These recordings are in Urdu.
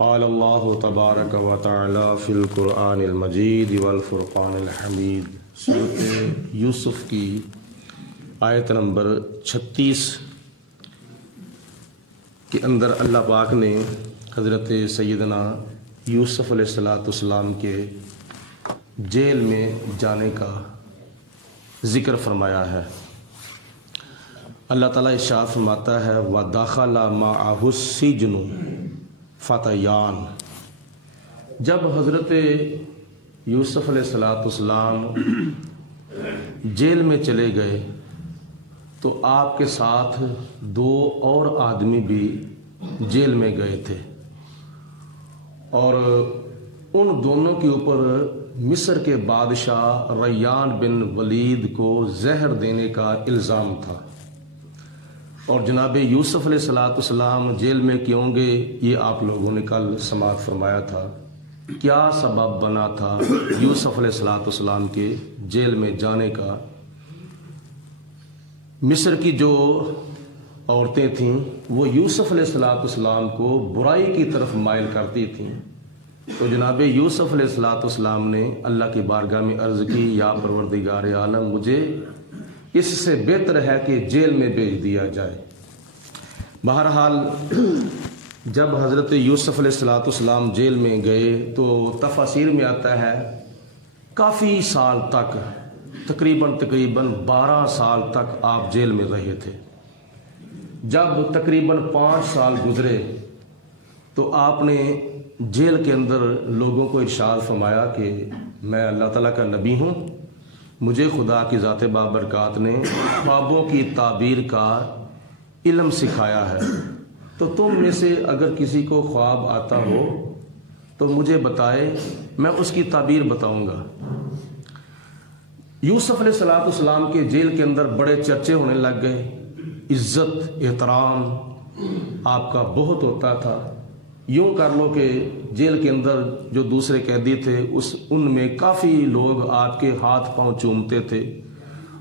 قال اللہ تبارک و تعالی فی القرآن المجید والفرقان الحمید۔ سورۃ یوسف کی آیت نمبر 36 کے اندر اللہ پاک نے حضرت سیدنا یوسف علیہ السلام کے جیل میں جانے کا ذکر فرمایا ہے۔ اللہ تعالیٰ ارشاد فرماتا ہے وَدَخَلَ مَعَهُ السِّجْنُ فتیان۔ جب حضرت یوسف علیہ السلام جیل میں چلے گئے تو آپ کے ساتھ دو اور آدمی بھی جیل میں گئے تھے، اور ان دونوں کے اوپر مصر کے بادشاہ ریان بن ولید کو زہر دینے کا الزام تھا، اور جناب یوسف علیہ السلام جیل میں کیوں گے یہ آپ لوگوں نے کل سماعت فرمایا تھا۔ کیا سبب بنا تھا یوسف علیہ السلام کے جیل میں جانے کا؟ مصر کی جو عورتیں تھیں وہ یوسف علیہ السلام کو برائی کی طرف مائل کرتی تھیں، تو جناب یوسف علیہ السلام نے اللہ کی بارگاہ میں عرض کی یا پروردگار عالم، مجھے اس سے بہتر ہے کہ جیل میں بھیج دیا جائے۔ بہرحال جب حضرت یوسف علیہ السلام جیل میں گئے تو تفاسیر میں آتا ہے کافی سال تک، تقریباً 12 سال تک آپ جیل میں رہے تھے۔ جب تقریباً 5 سال گزرے تو آپ نے جیل کے اندر لوگوں کو ارشاد فرمایا کہ میں اللہ تعالیٰ کا نبی ہوں، مجھے خدا کی ذات بابرکات نے خوابوں کی تعبیر کا علم سکھایا ہے، تو تم میں سے اگر کسی کو خواب آتا ہو تو مجھے بتائے، میں اس کی تعبیر بتاؤں گا۔ یوسف علیہ السلام کے جیل کے اندر بڑے چرچے ہونے لگ گئے، عزت احترام آپ کا بہت ہوتا تھا۔ یوں کر لو کہ جیل کے اندر جو دوسرے قیدی تھے ان میں کافی لوگ آپ کے ہاتھ پاؤں چومتے تھے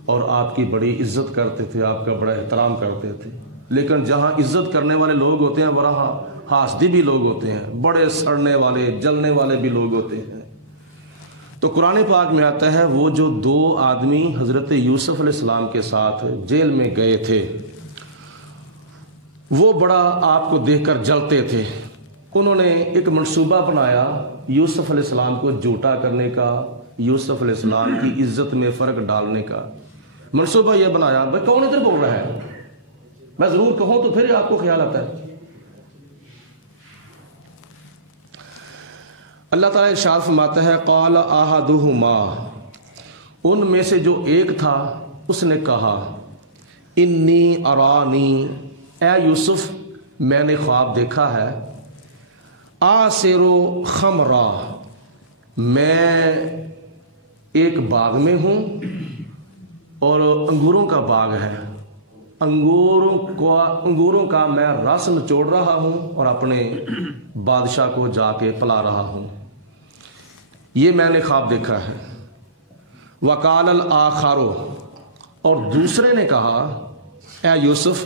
اور آپ کی بڑی عزت کرتے تھے، آپ کا بڑا احترام کرتے تھے۔ لیکن جہاں عزت کرنے والے لوگ ہوتے ہیں وہاں حاسدی بھی لوگ ہوتے ہیں، بڑے سڑنے والے جلنے والے بھی لوگ ہوتے ہیں۔ تو قرآن پاک میں آتا ہے وہ جو 2 آدمی حضرت یوسف علیہ السلام کے ساتھ جیل میں گئے تھے وہ بڑا آپ کو دیکھ کر جلتے تھے۔ انہوں نے ایک منصوبہ بنایا یوسف علیہ السلام کو جھوٹا کرنے کا، یوسف علیہ السلام کی عزت میں فرق ڈالنے کا منصوبہ یہ بنایا۔ بھائی کون ادھر بول رہا ہے؟ میں ضرور کہوں تو پھر آپ کو خیال آتا ہے۔ اللہ تعالیٰ ارشاد فرماتا ہے قال احدہما، ان میں سے جو ایک تھا اس نے کہا انی ارانی، اے یوسف میں نے خواب دیکھا ہے، آسر خمرا، میں ایک باغ میں ہوں اور انگوروں کا باغ ہے، انگوروں کا میں رس نچوڑ رہا ہوں اور اپنے بادشاہ کو جا کے پلا رہا ہوں، یہ میں نے خواب دیکھا ہے۔ وقال الآخر، اور دوسرے نے کہا اے یوسف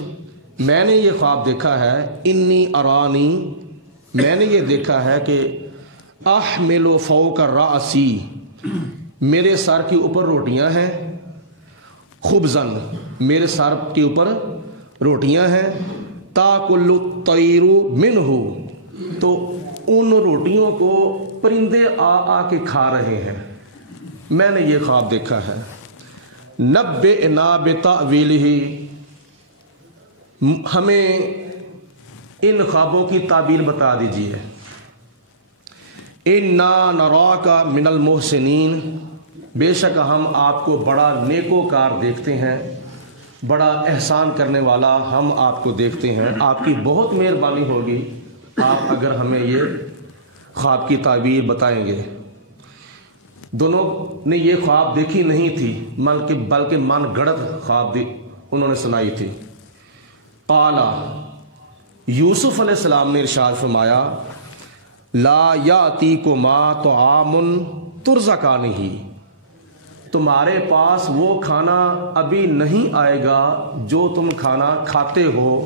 میں نے یہ خواب دیکھا ہے، انی ارانی، میں نے یہ دیکھا ہے کہ احمل فوق رأسی، میرے سر کے اوپر روٹیاں ہیں، خبزن، میرے سر کے اوپر روٹیاں ہیں، تاکل الطیر منہ، تو ان روٹیوں کو پرندے آ کے کھا رہے ہیں، میں نے یہ خواب دیکھا ہے۔ نبئنا بتأویلہ، ہمیں ان خوابوں کی تعبیر بتا دیجیے۔ انا نراک من المحسنین، بے شک ہم آپ کو بڑا نیکوکار دیکھتے ہیں، بڑا احسان کرنے والا ہم آپ کو دیکھتے ہیں، آپ کی بہت مہربانی ہوگی آپ اگر ہمیں یہ خواب کی تعبیر بتائیں گے۔ دونوں نے یہ خواب دیکھی نہیں تھی بلکہ من گڑت خواب انہوں نے سنائی تھی۔ قالا، یوسف علیہ السلام نے ارشاد فرمایا لا یاتیکما طعام ترزقانہ، تمہارے پاس وہ کھانا ابھی نہیں آئے گا جو تم کھانا کھاتے ہو،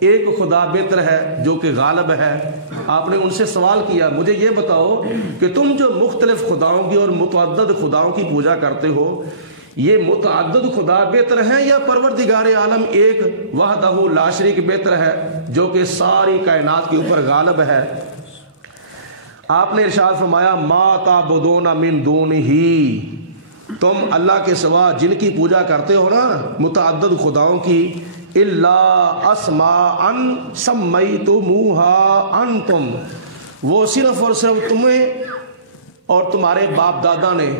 ایک خدا بہتر ہے جو کہ غالب ہے۔ آپ نے ان سے سوال کیا مجھے یہ بتاؤ کہ تم جو مختلف خداؤں کی اور متعدد خداؤں کی پوجا کرتے ہو، یہ متعدد خدا بہتر ہیں یا پروردگار عالم ایک وحدہ لا شریک بہتر ہے جو کہ ساری کائنات کے اوپر غالب ہے؟ آپ نے ارشاد فرمایا ما تعبدون من دونہ، تم اللہ کے سوا جن کی پوجا کرتے ہو نا متعدد خداؤں کی، الا اسماء سمیتموها انتم، وہ صرف اور صرف تمہیں اور تمہارے باپ دادا نے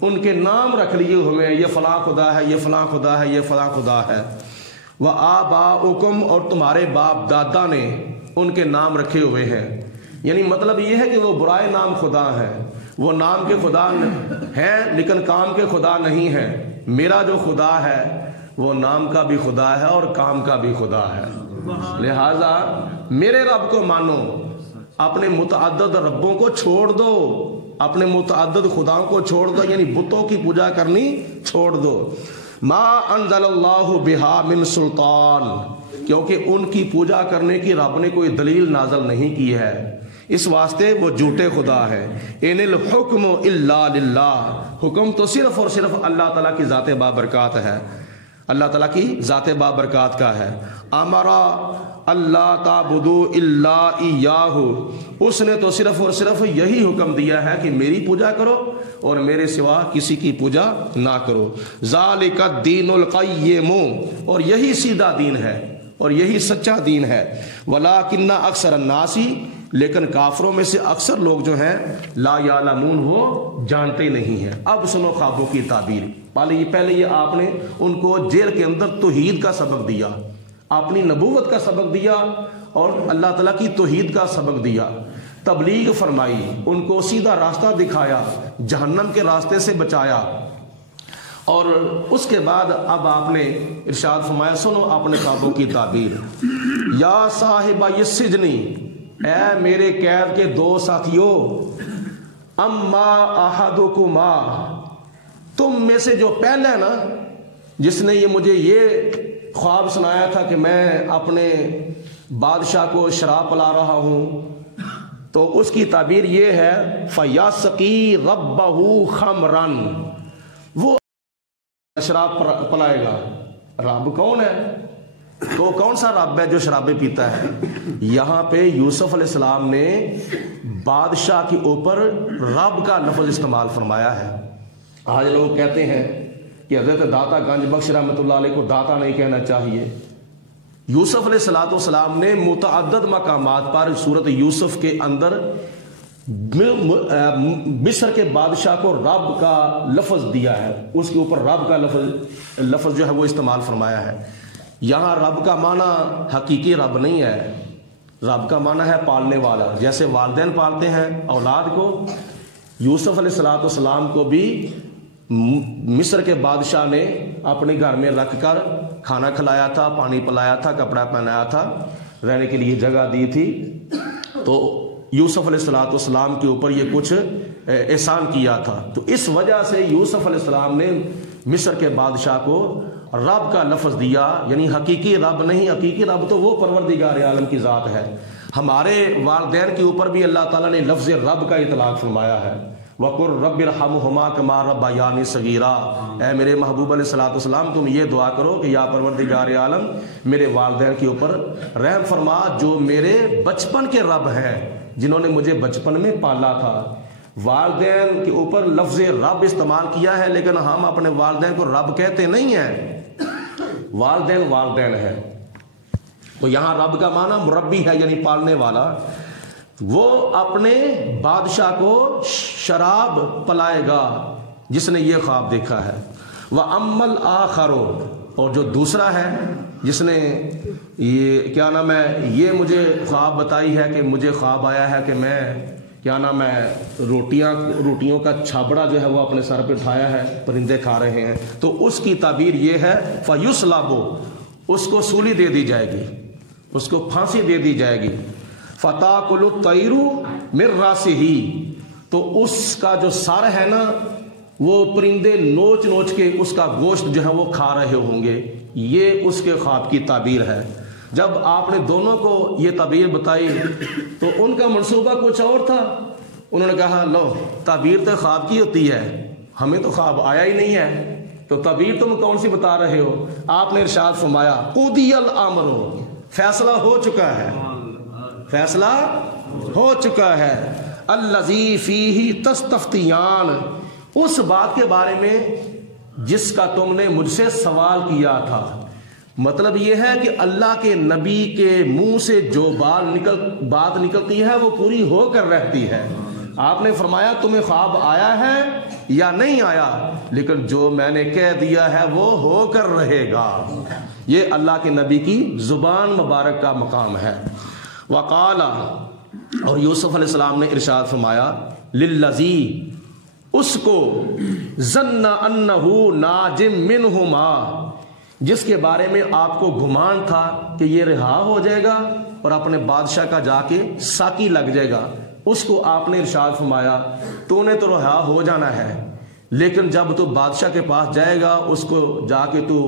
ان کے نام رکھ لیے ہوئے ہیں، یہ فلاں خدا ہے، یہ فلاں خدا ہے، یہ فلاں خدا ہے۔ وآباؤکم، اور تمہارے باپ دادا نے ان کے نام رکھے ہوئے ہیں۔ یعنی مطلب یہ ہے کہ وہ برائے نام خدا ہے، وہ نام کے خدا ہیں لیکن کام کے خدا نہیں ہے۔ میرا جو خدا ہے وہ نام کا بھی خدا ہے اور کام کا بھی خدا ہے، لہذا میرے رب کو مانو، اپنے متعدد ربوں کو چھوڑ دو، اپنے متعدد خداؤں کو چھوڑ دو، یعنی بتوں کی پوجا کرنی چھوڑ دو۔ ما انزل اللہ بہا من سلطان، کیونکہ ان کی پوجا کرنے کی رب نے کوئی دلیل نازل نہیں کی ہے، اس واسطے وہ جھوٹے خدا ہے۔ ان الحکم الا للہ، حکم تو صرف اور صرف اللہ تعالیٰ کی ذات بابرکات ہے، اللہ تعالیٰ کی ذات بابرکات کا ہے۔ امرا اللہ تعبدوا الا ایاہ، اس نے تو صرف اور صرف یہی حکم دیا ہے کہ میری پوجا کرو اور میرے سوا کسی کی پوجا نہ کرو۔ ذالک الدین القیم، اور یہی سیدھا دین ہے اور یہی سچا دین ہے۔ ولکن اکثر الناس، لیکن کافروں میں سے اکثر لوگ جو ہیں لا یعلمون، وہ جانتے نہیں ہیں۔ اب سنو خوابوں کی تعبیر۔ پہلے یہ آپ نے ان کو جیل کے اندر توحید کا سبق دیا، اپنی نبوت کا سبق دیا اور اللہ تعالیٰ کی توحید کا سبق دیا، تبلیغ فرمائی، ان کو سیدھا راستہ دکھایا، جہنم کے راستے سے بچایا، اور اس کے بعد اب آپ نے ارشاد فرمایا سنو اپنے خوابوں کی تعبیر۔ یا صاحبہ السجنی، اے میرے قید کے دو ساتھیوں، اما احدکما، تم میں سے جو پہلے نا جس نے یہ مجھے یہ خواب سنایا تھا کہ میں اپنے بادشاہ کو شراب پلا رہا ہوں، تو اس کی تعبیر یہ ہے فَيَسْقِي رَبَّهُ خَمْرًا، وہ شراب پلائے گا۔ رب کون ہے؟ تو کون سا رب ہے جو شرابیں پیتا ہے؟ یہاں پہ یوسف علیہ السلام نے بادشاہ کے اوپر رب کا لفظ استعمال فرمایا ہے۔ آج لوگ کہتے ہیں کہ حضرت داتا گنج بخش رحمۃ اللہ علیہ کو داتا نہیں کہنا چاہیے۔ یوسف علیہ السلام نے متعدد مقامات پر سورۃ یوسف کے اندر مصر کے بادشاہ کو رب کا لفظ دیا ہے، اس کے اوپر رب کا لفظ جو ہے وہ استعمال فرمایا ہے۔ یہاں رب کا معنی حقیقی رب نہیں ہے، رب کا معنی ہے پالنے والا، جیسے والدین پالتے ہیں اولاد کو، یوسف علیہ السلام کو بھی مصر کے بادشاہ نے اپنے گھر میں رکھ کر کھانا کھلایا تھا، پانی پلایا تھا، کپڑا پہنایا تھا، رہنے کے لیے جگہ دی تھی۔ تو یوسف علیہ السلام کے اوپر یہ کچھ احسان کیا تھا، تو اس وجہ سے یوسف علیہ السلام نے مصر کے بادشاہ کو رب کا لفظ دیا، یعنی حقیقی رب نہیں، حقیقی رب تو وہ پروردگار عالم کی ذات ہے۔ ہمارے والدین کے اوپر بھی اللہ تعالیٰ نے لفظ رب کا اطلاق فرمایا ہے، وَقُلْ رَبِّ ارْحَمْهُمَا كَمَا رَبَّيَانِي صَغِيرًا، اے میرے محبوب علیہ السلام تم یہ دعا کرو کہ یا پروردگار عالم میرے والدین کے اوپر رحم فرما جو میرے بچپن کے رب ہیں، جنہوں نے مجھے بچپن میں پالا تھا۔ والدین کے اوپر لفظ رب استعمال کیا ہے، لیکن ہم اپنے والدین کو رب کہتے نہیں ہیں، والدین ہے۔ تو یہاں رب کا معنی مربی ہے، یعنی پالنے والا۔ وہ اپنے بادشاہ کو شراب پلائے گا جس نے یہ خواب دیکھا ہے۔ وَأَمَّا الْآخَرُ، اور جو دوسرا ہے جس نے یہ کیا نام ہے یہ مجھے خواب بتائی ہے کہ مجھے خواب آیا ہے کہ میں کیا نام ہے روٹیوں کا چھابڑا جو ہے وہ اپنے سر پہ اٹھایا ہے، پرندے کھا رہے ہیں، تو اس کی تعبیر یہ ہے فَيُسْلَبُ، اس کو سولی دے دی جائے گی، اس کو پھانسی دے دی جائے گی۔ فَتَأْكُلُ الطَّيْرُ مِن رَأْسِهِ، تو اس کا جو سر ہے نا وہ پرندے نوچ نوچ کے اس کا گوشت جو ہے وہ کھا رہے ہوں گے۔ یہ اس کے خواب کی تعبیر ہے۔ جب آپ نے دونوں کو یہ تعبیر بتائی تو ان کا منصوبہ کچھ اور تھا. انہوں نے کہا لو تعبیر تو خواب کی ہوتی ہے, ہمیں تو خواب آیا ہی نہیں ہے, تو تعبیر تم کون سی بتا رہے ہو؟ آپ نے ارشاد فرمایا قضی الامر, فیصلہ ہو چکا ہے, فیصلہ ہو چکا ہے. الذی فیہ تستفتیان, اس بات کے بارے میں جس کا تم نے مجھ سے سوال کیا تھا. مطلب یہ ہے کہ اللہ کے نبی کے منہ سے جو بات نکلتی ہے وہ پوری ہو کر رہتی ہے. آپ نے فرمایا تمہیں خواب آیا ہے یا نہیں آیا, لیکن جو میں نے کہہ دیا ہے وہ ہو کر رہے گا. یہ اللہ کے نبی کی زبان مبارک کا مقام ہے. وقال, اور یوسف علیہ السلام نے ارشاد فرمایا للذی, اس کو ظن انہ ناج منہما, جس کے بارے میں آپ کو گمان تھا کہ یہ رہا ہو جائے گا اور اپنے بادشاہ کا جا کے ساقی لگ جائے گا, اس کو آپ نے ارشاد فرمایا تو نے تو رہا ہو جانا ہے, لیکن جب تو بادشاہ کے پاس جائے گا اس کو جا کے تو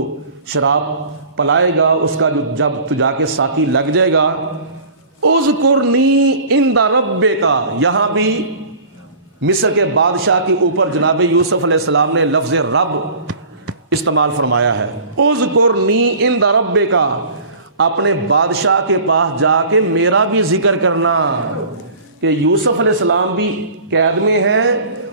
شراب پلائے گا, اس کا جب تو جا کے ساقی لگ جائے گا, اذکرنی عند ربک, یہاں بھی مصر کے بادشاہ کے اوپر جناب یوسف علیہ السلام نے لفظ رب استعمال فرمایا ہے. اذکرنی عند ربک, اپنے بادشاہ کے پاس جا کے میرا بھی ذکر کرنا, کہ یوسف علیہ السلام بھی قید میں ہیں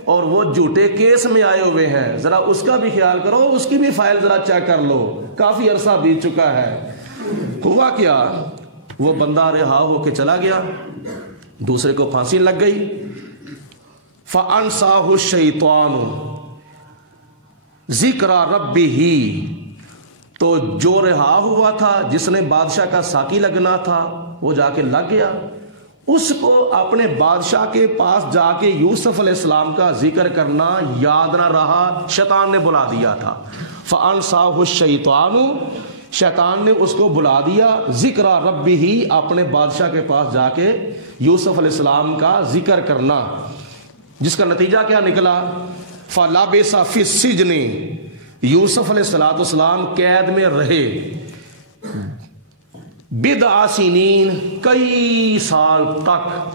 اور وہ جھوٹے کیس میں آئے ہوئے ہیں, ذرا اس کا بھی خیال کرو, اس کی بھی فائل ذرا چیک کر لو, کافی عرصہ بیت چکا ہے. ہوا کیا, وہ بندہ رہا ہو کے چلا گیا, دوسرے کو پھانسی لگ گئی. فَأَنْسَاهُ الشَّيْطَانُ ذکر ربہ, تو جو رہا ہوا تھا جس نے بادشاہ کا ساقی لگنا تھا وہ جا کے لگ گیا, اس کو اپنے بادشاہ کے پاس جا کے یوسف علیہ السلام کا ذکر کرنا یاد نہ رہا, شیطان نے بلا دیا تھا. فَأَنْسَاهُ الشَّيْطَانُ, شیطان نے اس کو بلا دیا ذکر ربہ, اپنے بادشاہ کے پاس جا کے یوسف علیہ السلام کا ذکر کرنا, جس کا نتیجہ کیا نکلا؟ فَلَبِثَ فِي السِّجْنِ, یوسف علیہ السلام قید میں رہے بِضْعَ سِنِینَ, کئی سال تک.